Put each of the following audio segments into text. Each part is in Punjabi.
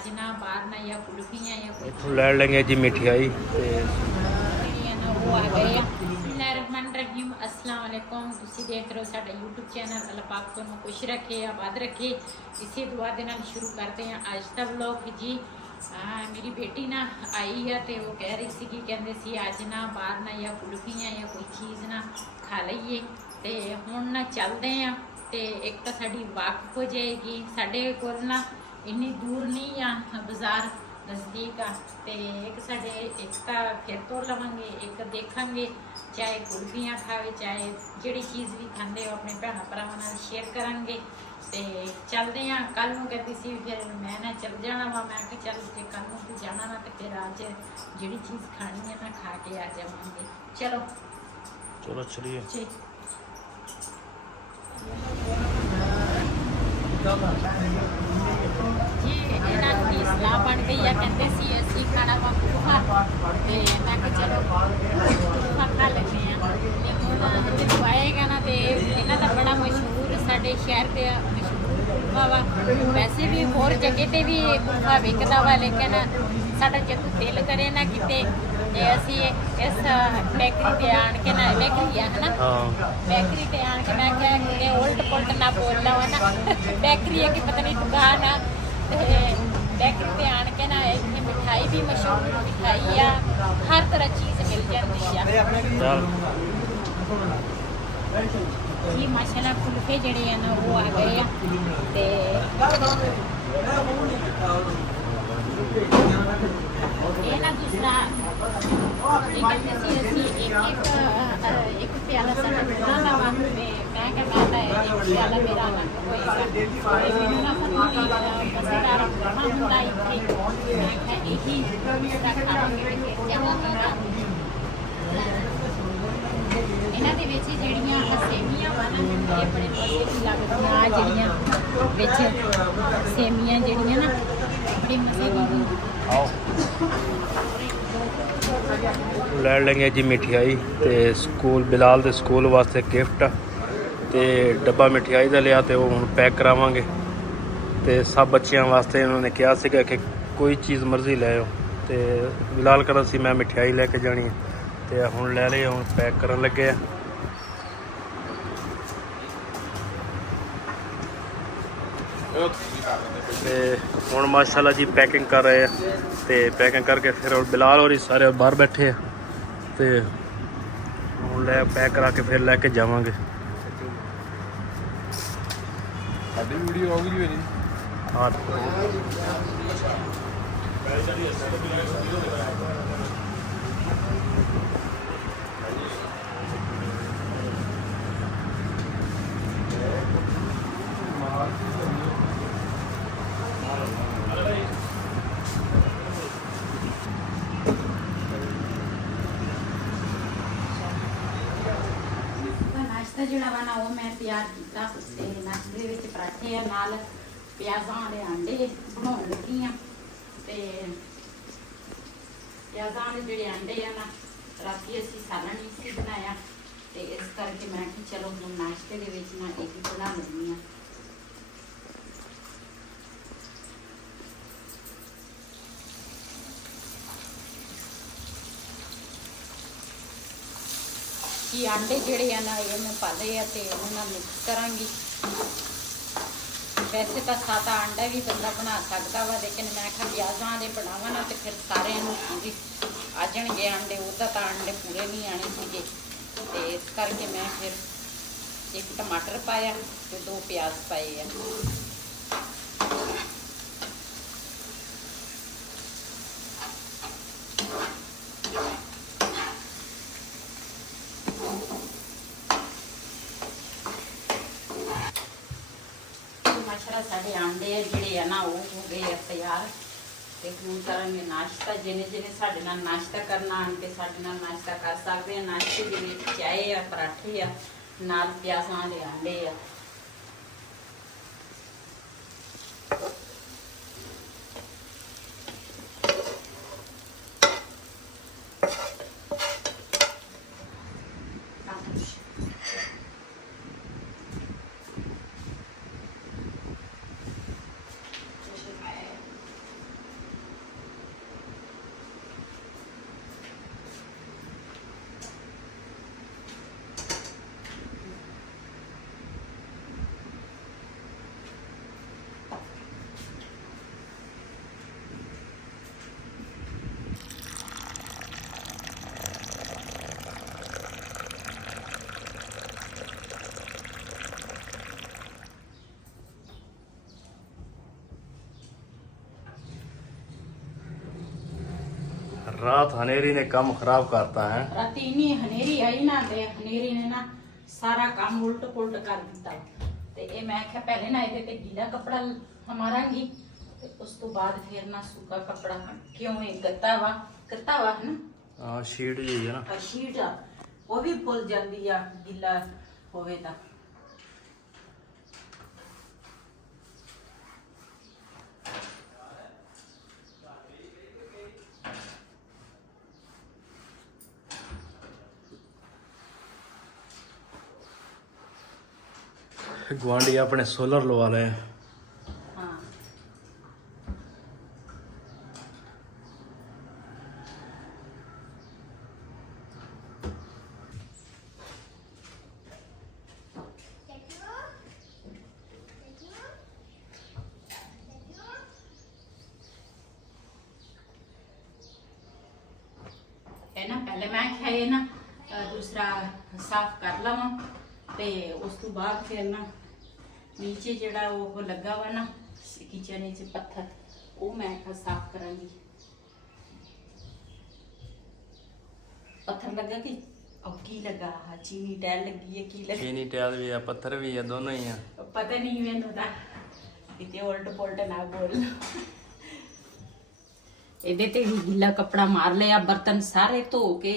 आज ना बाहर ना या कुल्फियाँ या कोई इथों ले लेंगे जी मिठाई ते ना वो आ गए हैं। बिस्मिल्लाहिर्रहमानिर्रहीम, अस्सलाम वालेकुम। तुसी देख रहे हो साडा यूट्यूब चैनल। अल्लाह पाक तुहानू खुश रखे, आबाद रखे। इसी दुआ दे नाल शुरू करते हैं आज का व्लॉग जी। मेरी बेटी ना आई है तो वो कह रही सी कि कहंदे सी आज ना बाहर ना या कुल्फियाँ या कोई चीज़ ना खा लईए ते हुण ना चलदे हैं। ते एक तो साडी वाकफ हो जाएगी, साडे कोल ना इन्नी दूर नहीं आ बाजार, नज़दीक आ। ते एक साडे एक तो फिर तो लवांगे, एक देखांगे, चाहे कुल्फियाँ खावे चाहे जिहड़ी चीज़ भी खांदे हो अपने भैन भरावां नाल शेयर करांगे। ते चलदे हैं। कल नूं कहती सी फिर मैं ना चल जाना वा, मैं कि चल जे कल नूं तू जाना ना तो फिर अज जिहड़ी चीज़ खानी है ना खा के आ जावांगे। चलो चलो चलिए। जी जी ਇਹਨਾਂ ਦੀ ਸਲਾਹ ਬਣ ਗਈ ਆ, ਕਹਿੰਦੇ ਸੀ ਅਸੀਂ ਖਾਣਾ ਵਾ ਕੁਲਫਾ ਤੇ ਮੈਂ ਕਿਹਾ ਚਲੋ ਕੁਲਫਾ ਖਾ ਲੈਂਦੇ ਆ। ਤੇ ਹੁਣ ਜਦੋਂ ਆਏਗਾ ਨਾ ਤੇ ਇਹਨਾਂ ਦਾ ਬੜਾ ਮਸ਼ਹੂਰ ਸਾਡੇ ਸ਼ਹਿਰ ਦੇ ਮਸ਼ਹੂਰ ਕੁਲਫਾ ਵਾ। ਵੈਸੇ ਵੀ ਹੋਰ ਜਗ੍ਹਾ ਤੇ ਵੀ ਕੁਲਫਾ ਵਿਕਦਾ ਵਾ, ਲੇਕਿਨ ਸਾਡਾ ਜਦੋਂ ਦਿਲ ਕਰੇ ਨਾ ਕਿਤੇ ਤੇ ਅਸੀਂ ਇਸ ਬੇਕਰੀ ਤੇ ਆਣ ਕੇ ਨਾ, ਬੇਕਰੀ ਆ ਹੈ ਨਾ, ਬੇਕਰੀ ਤੇ ਆਣ ਕੇ ਮੈਂ ਕਿਹਾ ਕਿ ਉਲਟ ਪੁਲਟ ਨਾ ਬੋਲ ਲਵਾਂ ਨਾ, ਬੇਕਰੀ ਹੈ ਕਿ ਪਤਾ ਨਹੀਂ ਦੁਕਾਨ ਆ। ਤੇ ਬੇਕਰੀ ਤੇ ਆਣ ਕੇ ਨਾ ਇੱਥੇ ਮਿਠਾਈ ਵੀ ਮਸ਼ਹੂਰ ਮਿਠਾਈ ਆ, ਹਰ ਤਰ੍ਹਾਂ ਚੀਜ਼ ਮਿਲ ਜਾਂਦੀ ਆ ਜੀ। ਮਾਸ਼ਾਅੱਲਾ ਕੁਲਫੇ ਜਿਹੜੇ ਆ ਨਾ ਉਹ ਆ ਗਏ ਆ ਤੇ ਇਹ ਨਾ ਦੂਸਰਾ ਇਹ ਕਹਿੰਦੇ ਸੀ ਅਸੀਂ ਇੱਕ ਪਿਆਲਾ ਸਾਡਾ ਦੁੱਧਾਂ ਦਾ ਵਾ ਤੇ ਮੈਂ ਕਿਹਾ ਮੈਂ ਤਾਂ ਇੱਕ ਪਿਆਲਾ ਮੇਰਾ ਅਲੱਗ ਹੋਏਗਾ ਤੇ ਮੈਨੂੰ ਨਾ ਪਤਾ ਨਹੀਂ ਮਜ਼ੇਦਾਰ ਖਾਣਾ ਹੁੰਦਾ ਇੱਥੇ। ਮੈਂ ਕਿਹਾ ਇਹੀ ਦੂਸਰਾ ਖਾਵਾਂਗੇ ਤੇ ਫਿਰ ਜਾਵਾਂਗੇ। ਇਹਨਾਂ ਦੇ ਵਿੱਚ ਜਿਹੜੀਆਂ ਸੇਮੀਆਂ ਵਾ ਨਾ ਇਹ ਬੜੇ ਮਜ਼ੇ ਦੀ ਲੱਗਦੀਆਂ ਆ, ਜਿਹੜੀਆਂ ਵਿੱਚ ਸੇਮੀਆਂ ਜਿਹੜੀਆਂ ਨਾ ਬੜੀ ਮਜ਼ੇ ਦੀ। ਲੈ लेंगे जी मिठाई ਤੇ ਸਕੂਲ ਬਿਲਾਲ ਦੇ ਸਕੂਲ ਵਾਸਤੇ ਗਿਫਟ ਤੇ ਡੱਬਾ ਮਿਠਾਈ ਦਾ ਲਿਆ ਤੇ ਉਹ ਹੁਣ ਪੈਕ ਕਰਾਵਾਂਗੇ। ਤੇ ਸਭ ਬੱਚਿਆਂ ਵਾਸਤੇ ਉਹਨਾਂ ਨੇ ਕਿਹਾ ਸੀਗਾ ਕਿ ਕੋਈ ਚੀਜ਼ ਮਰਜ਼ੀ ਲੈ ਆਓ ਤੇ ਬਿਲਾਲ ਕਹਿੰਦਾ ਸੀ ਮੈਂ ਮਿਠਾਈ ਲੈ ਕੇ ਜਾਣੀ ਹੈ ਤੇ ਹੁਣ ਲੈ ਲਈ, ਹੁਣ ਪੈਕ ਕਰਨ ਲੱਗੇ ਆ। ਤੇ ਹੁਣ ਮਾਸ਼ਾਅੱਲਾ ਜੀ ਪੈਕਿੰਗ ਕਰ ਰਹੇ ਆ ਤੇ ਪੈਕਿੰਗ ਕਰਕੇ ਫਿਰ ਬਿਲਾਲ ਹੋਰੀ ਸਾਰੇ ਬਾਹਰ ਬੈਠੇ ਆ ਤੇ ਹੁਣ ਲੈ ਪੈਕ ਕਰਾ ਕੇ ਫਿਰ ਲੈ ਕੇ ਜਾਵਾਂਗੇ। ਸਾਡੀ ਵੀਡੀਓ ਆਉਗੀ ਜੀ ਹਾਂ ਨਾਸ਼ਤਾ ਜਿਹੜਾ ਵਾ ਨਾ ਉਹ ਮੈਂ ਤਿਆਰ ਕੀਤਾ ਤੇ ਨਾਸ਼ਤੇ ਦੇ ਵਿੱਚ ਪਰਾਠੇ ਆ, ਨਾਲ ਪਿਆਜ਼ਾਂ ਵਾਲੇ ਆਂਡੇ ਬਣਾਉਣ ਲੱਗੀ ਆ। ਤੇ ਪਿਆਜ਼ਾਂ ਵਾਲੇ ਜਿਹੜੇ ਆਂਡੇ ਆ ਨਾ ਰਾਤੀ ਅਸੀਂ ਸਾਲਣ ਨਹੀਂ ਸੀ ਬਣਾਇਆ ਤੇ ਇਸ ਕਰਕੇ ਮੈਂ ਕਿ ਚਲੋ ਹੁਣ ਨਾਸ਼ਤੇ ਦੇ ਵਿੱਚ ਨਾ ਇਹ ਵੀ ਬਣਾ ਲੈਂਦੀ ਆ। कि आंडे जेड़े है ना ये मैं पाले है तो उन्होंने मिक्स करांगी। वैसे तो सादा आंडा भी बंदा बना सकता वा, लेकिन मैं क्या प्याज़ां वाले बनावा ना तो फिर सारे पूरी आ जाएंगे आंडे, उदा तो आंडे पूरे नहीं आने सीगे। तो इस करके मैं फिर एक टमाटर पाया तो 2 प्याज पाए हैं। माशाल्लाह साढ़े आंडे जिहड़े आ ना वो हो गए आ तैयार। तो हूँ करांगे नाश्ता। जिन्हें जिन्हें साढ़े नाल नाश्ता करना आन के साढ़े नाल नाश्ता कर सकते हैं। नाश्ते के लिए चाय आ, पराठे आ, नाल प्याज़ां वाले आंडे आ। रात हनेरी ने काम खराब करता है। राती इन्नी हनेरी आई ना ते हनेरी ने ना सारा काम उल्ट पुलट कर दिता ते ये मैं क्या पहले ना ये गीला कपड़ा मारांगी ते उस तो बाद फिर ना सूखा कपड़ा क्यों ये गत्ता वा है ना हाँ शीट जी है ना शीट आ वो भी फुल जाती आ गीला होवे ता गुआंढी अपने सोलर लवा रहे हैं। हाँ है ना पहले मैं क्या ये ना दूसरा साफ कर लवा ते उस तो बाद फिर ना नीचे जड़ा वो लगा वा ना किचन च पत्थर वो मैं साफ करांगी पत्थर लगा कि अब की लगा चीनी टैल लगी है की लगी चीनी टैल भी है पत्थर भी है दोनों ही हैं। पता नहीं मैनू ता किते उल्ट पुलट ना बोल ਇਹਦੇ ਤੇ ਵੀ ਗਿੱਲਾ ਕੱਪੜਾ ਮਾਰ ਲਿਆ ਬਰਤਨ ਸਾਰੇ ਧੋ ਕੇ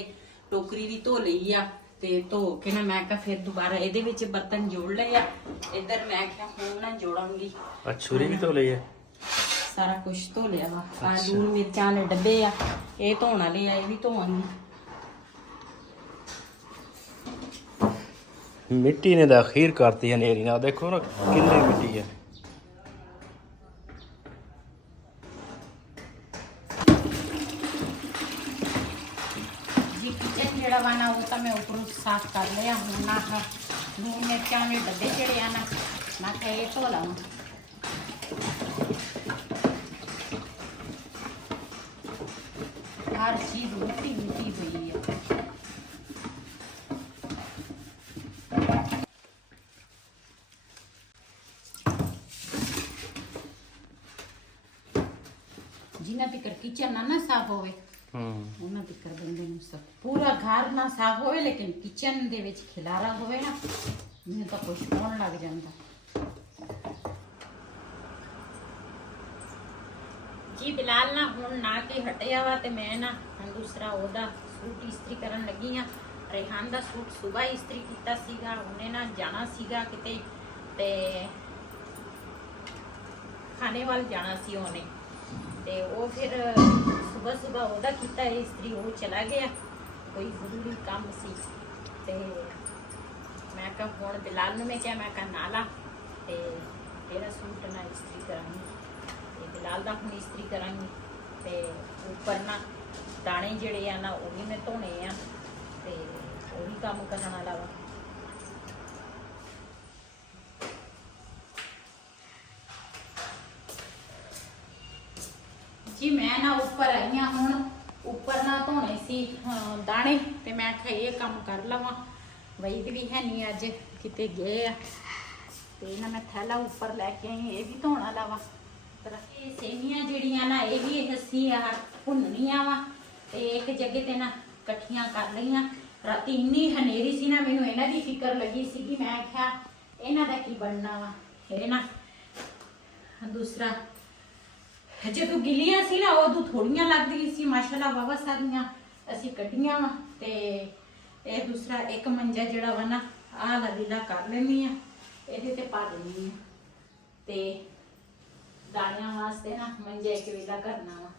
ਟੋਕਰੀ ਵੀ ਧੋ ਲਈ ਆ ਤੇ ਧੋ ਕੇ ਨਾ ਮੈਂ ਕਿਹਾ ਫਿਰ ਦੁਬਾਰਾ ਇਹਦੇ ਵਿੱਚ ਬਰਤਨ ਜੋੜ ਲਏ ਆ ਇੱਧਰ ਮੈਂ ਕਿਹਾ ਹੁਣ ਨਾ ਜੋੜਾਂਗੀ छुरी भी तो ली है ਸਾਰਾ ਕੁਝ ਧੋ ਲਿਆ ਵਾ ਆ ਲੂਣ ਮਿਰਚਾਂ ਦੇ ਡੱਬੇ ਆ ਇਹ ਧੋਣ ਵਾਲੇ ਆ ਇਹ ਵੀ ਧੋਵਾਂਗੀ मिट्टी ने तो अखीर करती है नेरी ना देखो ना कितनी मिट्टी है। जी किचन ਜਿਹੜਾ ਵਾ ਨਾ ਉਹ ਤਾਂ ਮੈਂ ਉੱਪਰੋਂ ਸਾਫ਼ ਕਰ ਲਿਆ ਹੁਣ ਨਾ ਲੂਣ ਮਿਰਚਾਂ ਦੇ ਡੱਬੇ ਜਿਹੜੇ ਆ ਨਾ ਮੈਂ ਕਿਹਾ ਇਹ ਧੋ ਲਾਵਾਂ हर चीज मिट्टी मिट्टी हुई है जिन्ना तिकर किचन ना साफ होवे ਉਹਨਾਂ ਤਿੱਕਰ ਬੰਦੇ ਨੂੰ ਸਭ ਪੂਰਾ ਘਰ ਨਾ ਸਾਫ ਹੋਵੇ ਲੇਕਿਨ ਕਿਚਨ ਦੇ ਵਿੱਚ ਖਿਲਾਰਾ ਹੋਵੇ ਨਾ ਮੈਨੂੰ ਤਾਂ ਕੁਝ ਹੋਣ ਲੱਗ ਜਾਂਦਾ ਜੀ ਬਿਲਾਲ ਨਾ ਹੁਣ ਨਾ ਕੇ ਹਟਿਆ ਵਾ ਤੇ ਮੈਂ ਨਾ ਹੁਣ ਦੂਸਰਾ ਉਹਦਾ ਸੂਟ ਇਸਤਰੀ ਕਰਨ ਲੱਗੀ ਆ रेहान ਦਾ ਸੂਟ ਸਵੇਰ ਇਸਤਰੀ ਕੀਤਾ ਸੀਗਾ ਉਹਨੇ ਨਾ ਜਾਣਾ ਸੀਗਾ ਕਿਤੇ ਤੇ ਖਾਣੇ ਵੱਲ ਜਾਣਾ ਸੀ ਉਹਨੇ ਤੇ ਉਹ ਫਿਰ ਸਵੇਰ ਸਵੇਰ ਉਹਦਾ ਕੀਤਾ ਇਸਤਰੀ ਉਹ ਚਲਾ ਗਿਆ ਕੋਈ ਜ਼ਰੂਰੀ ਕੰਮ ਸੀ ਤੇ ਮੈਂ ਕਿਹਾ ਹੁਣ ਬਿਲਾਲ ਨੂੰ ਮੈਂ ਕਿਹਾ ਮੈਂ ਕਿਹਾ ਨਾਲਾ ਤੇ ਤੇਰਾ ਸੂਟ ਨਾ ਇਸਤਰੀ ਕਰਾਂਗੀ ਤੇ ਬਿਲਾਲ ਦਾ ਹੁਣ ਇਸਤਰੀ ਕਰਾਂਗੀ ਤੇ ਉੱਪਰ ਨਾ ਦਾਣੇ ਜਿਹੜੇ ਆ ਨਾ ਉਹ ਵੀ ਮੈਂ ਧੋਣੇ ਆ ਤੇ ਉਹ ਵੀ ਕੰਮ ਕਰਨ ਵਾਲਾ ਵਾ जी मैं ना ऊपर आई हाँ हूँ ऊपर ना धोने सी दाने ते मैं आखिया ये काम कर लवां वहीद भी है नहीं अज किते गए आ ते ना मैं थैला ऊपर लैके आई ये भी धोना वाला वा सेवियां जड़ियां ना ये भी असी भुननियां वा ते एक जगह ते ना कट्ठियां कर लईयां राती इन्नी हनेरी सी ना मैनूं इन्हां दी फिकर लगी सी कि मैं आखिया इन्हां दा की बनना वा ये ना दूसरा ਜਦੋਂ ਗਿੱਲੀਆਂ ਸੀ ਨਾ ਉਦੋਂ ਥੋੜੀਆਂ ਲੱਗਦੀਆਂ ਸੀ ਮਾਸ਼ਾਅੱਲਾ ਵਾਵਾ ਸਾਰੀਆਂ ਅਸੀਂ ਕੱਢੀਆਂ ਵਾ ਤੇ ਇਹ ਦੂਸਰਾ ਇੱਕ ਮੰਜਾ ਜਿਹੜਾ ਵਾ ਨਾ ਆਹ ਲਗੀਲਾ ਕਰ ਲੈਣੀ ਆ ਇਹਦੇ ਤੇ ਪਾ ਦੇਣੀ ਆ ਤੇ ਦਾਣਿਆਂ ਵਾਸਤੇ ਨਾ ਮੰਜਾ ਇੱਕ ਵੇਲਾ ਕਰਨਾ ਵਾ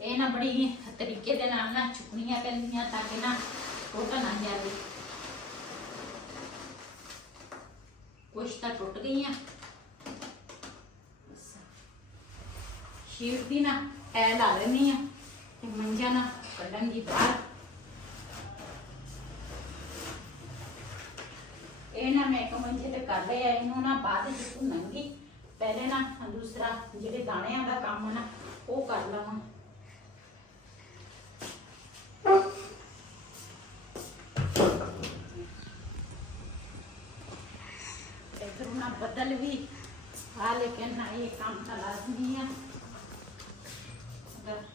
ਇਹ ਨਾ ਬੜੀ ਤਰੀਕੇ ਦੇ ਨਾਲ ਨਾ ਚੁਕਣੀਆਂ ਪੈਂਦੀਆਂ ਤਾਂ ਕਿ ਨਾ ਟੁੱਟ ਨਾ ਜਾਵੇ ਕੁਛ ਤਾਂ ਟੁੱਟ ਗਈਆਂ ਸ਼ੀਟ ਦੀ ਨਾ ਐ ਲਾ ਲੈਣੀ ਆ ਤੇ ਮੰਜਾ ਨਾ ਕੱਢਾਂਗੀ ਬਾਹਰ ਇਹ ਨਾ ਮੈਂ ਇੱਕ ਮੰਜੇ ਤੇ ਕਰ ਲਿਆ ਇਹਨੂੰ ਨਾ ਬਾਅਦ ਵਿੱਚ ਭੁੰਨਾਂਗੀ ਪਹਿਲੇ ਨਾ ਦੂਸਰਾ ਜਿਹੜੇ ਦਾਣਿਆਂ ਦਾ ਕੰਮ ਨਾ ਉਹ ਕਰ ਲਵਾਂ। ਤੇ ਫਿਰ ਉਹਨਾਂ ਬਦਲ ਵੀ ਆ, ਲੇਕਿन ना ये काम का लाजमी है। अगर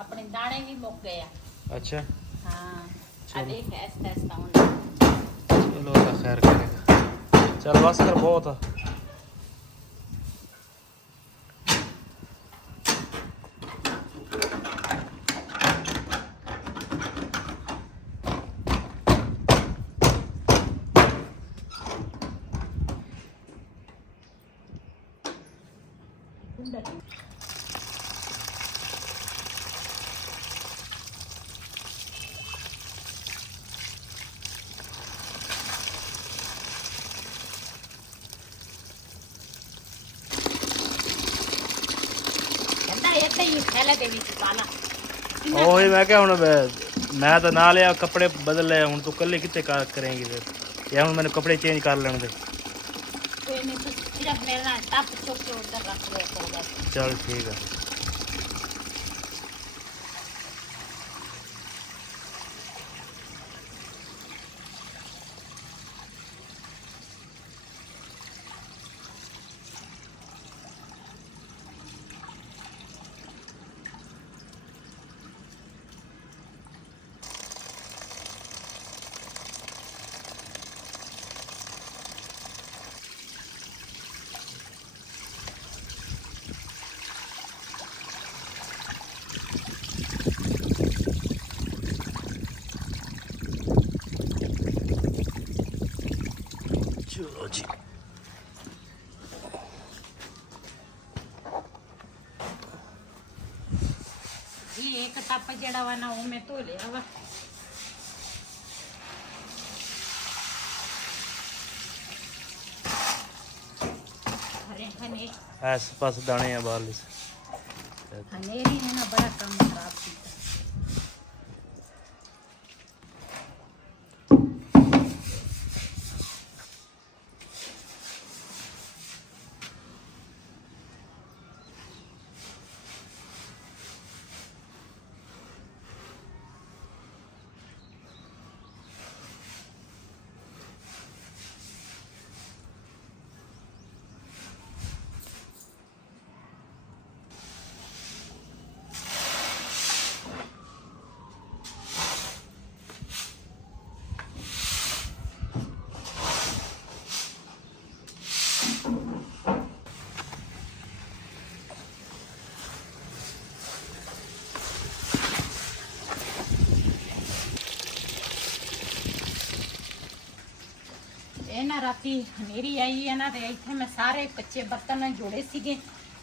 अपने दाने भी मुक गए हैं। अच्छा हाँ चलो। अब एक ऐसा ऐसा होना। चलो अल्लाह खैर करेगा। चल बस कर बहुत आ। कहता है ऐसे ही फैला दे ਵਿੱਚ ਪਾਣਾ। ਉਹੀ ਮੈਂ ਕਿਹਾ ਹੁਣ ਮੈਂ ਤਾਂ ਨਾ ਲਿਆ ਕੱਪੜੇ ਬਦਲ ਲਏ, ਹੁਣ ਤੂੰ ਇਕੱਲੇ ਕਿੱਥੇ ਕਰੇਂਗੀ ਫਿਰ, ਜਾਂ ਹੁਣ ਮੈਨੂੰ ਕੱਪੜੇ ਚੇਂਜ ਕਰ ਲੈਣ ਦੇ। कोई नहीं तो सिर्फ मेरा ना टप चुप के उधर रख ले होगा। ਚੱਲ ਠੀਕ ਆ। चलो जी जी एक टप जड़ा वा ना वो मैं धो लिया वा। हरे हने आस पास दाने हैं बाहर हनेरी है ना, बड़ा काम खराब किया। ਇਹ ਨਾ ਰਾਤੀ ਹਨੇਰੀ ਆਈ ਹੈ ਨਾ, ਤੇ ਇੱਥੇ ਮੈਂ ਸਾਰੇ ਕੱਚੇ ਬਰਤਨ ਜੋੜੇ ਸੀਗੇ,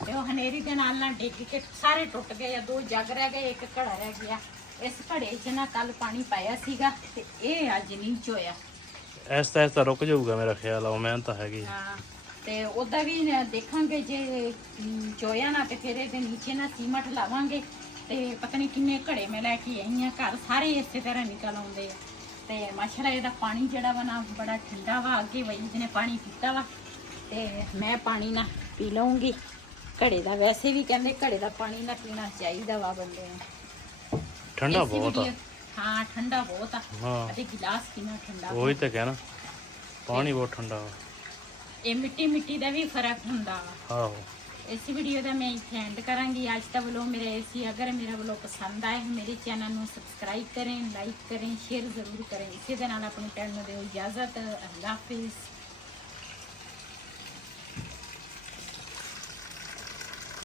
ਤੇ ਉਹ ਹਨੇਰੀ ਦੇ ਨਾਲ ਡਿੱਗ ਕੇ ਸਾਰੇ ਟੁੱਟ ਗਏ ਆ। 2 ਜੱਗ ਰਹਿ ਗਏ, 1 ਘੜਾ ਰਹਿ ਗਿਆ। ਇਸ ਘੜੇ 'ਚ ਨਾ ਕੱਲ ਪਾਣੀ ਪਾਇਆ ਸੀਗਾ, ਤੇ ਇਹ ਅੱਜ ਨਹੀਂ ਚੋਇਆ। ਐਸਾ ਰੁਕ ਜਾਊਗਾ ਮੇਰਾ ਖਿਆਲ ਆ, ਮਿਹਨਤ ਤਾਂ ਹੈਗੀ। ਹਾਂ, ਤੇ ਉਹਦਾ ਵੀ ਦੇਖਾਂਗੇ, ਜੇ ਚੋਇਆ ਨਾ ਤੇ ਫਿਰ ਇਹਦੇ ਨੀਚੇ ਨਾ ਸੀਮਟ ਲਾਵਾਂਗੇ। ਤੇ ਪਤਾ ਨਹੀਂ ਕਿੰਨੇ ਘੜੇ ਮੈਂ ਲੈ ਕੇ ਆਈ ਆ ਘਰ, ਸਾਰੇ ਇਸੇ ਤਰ੍ਹਾਂ ਨਿਕਲ ਆਉਂਦੇ ਆ। ਤੇ ਮਾਸ਼ਾਅੱਲਾ ਇਹਦਾ ਪਾਣੀ ਜਿਹੜਾ ਵਾ ਨਾ ਬੜਾ ਠੰਡਾ ਵਾ। ਅੱਗੇ ਵਈ ਜਿਹਨੇ ਪਾਣੀ ਪੀਤਾ ਵਾ, ਤੇ ਮੈਂ ਪਾਣੀ ਨਾ ਪੀ ਲਵਾਂਗੀ ਘੜੇ ਦਾ। ਵੈਸੇ ਵੀ ਕਹਿੰਦੇ ਘੜੇ ਦਾ ਪਾਣੀ ਨਾ ਪੀਣਾ ਚਾਹੀਦਾ ਵਾ ਬੰਦੇ ਨੂੰ। ਠੰਡਾ ਬਹੁਤ ਆ। ਹਾਂ ਠੰਡਾ ਬਹੁਤ ਆ। ਹਾਂ ਅਤੇ ਗਿਲਾਸ ਕਿੰਨਾ ਠੰਡਾ। ਉਹੀ ਤਾਂ ਕਹਿਣਾ, ਪਾਣੀ ਬਹੁਤ ਠੰਡਾ ਵਾ। ਇਹ ਮਿੱਟੀ ਦਾ ਵੀ ਫਰਕ ਹੁੰਦਾ ਵਾ। ਆਹੋ इस वीडियो का मैं इत्थे एंड करांगी। आज का व्लॉग मेरा ऐसी, अगर मेरा व्लॉग पसंद आए मेरे चैनल को सब्सक्राइब करें, लाइक करें, शेयर ज़रूर करें। इसी दे नाल अपने चैनल को दो इजाज़त। अल्लाह हाफिज़।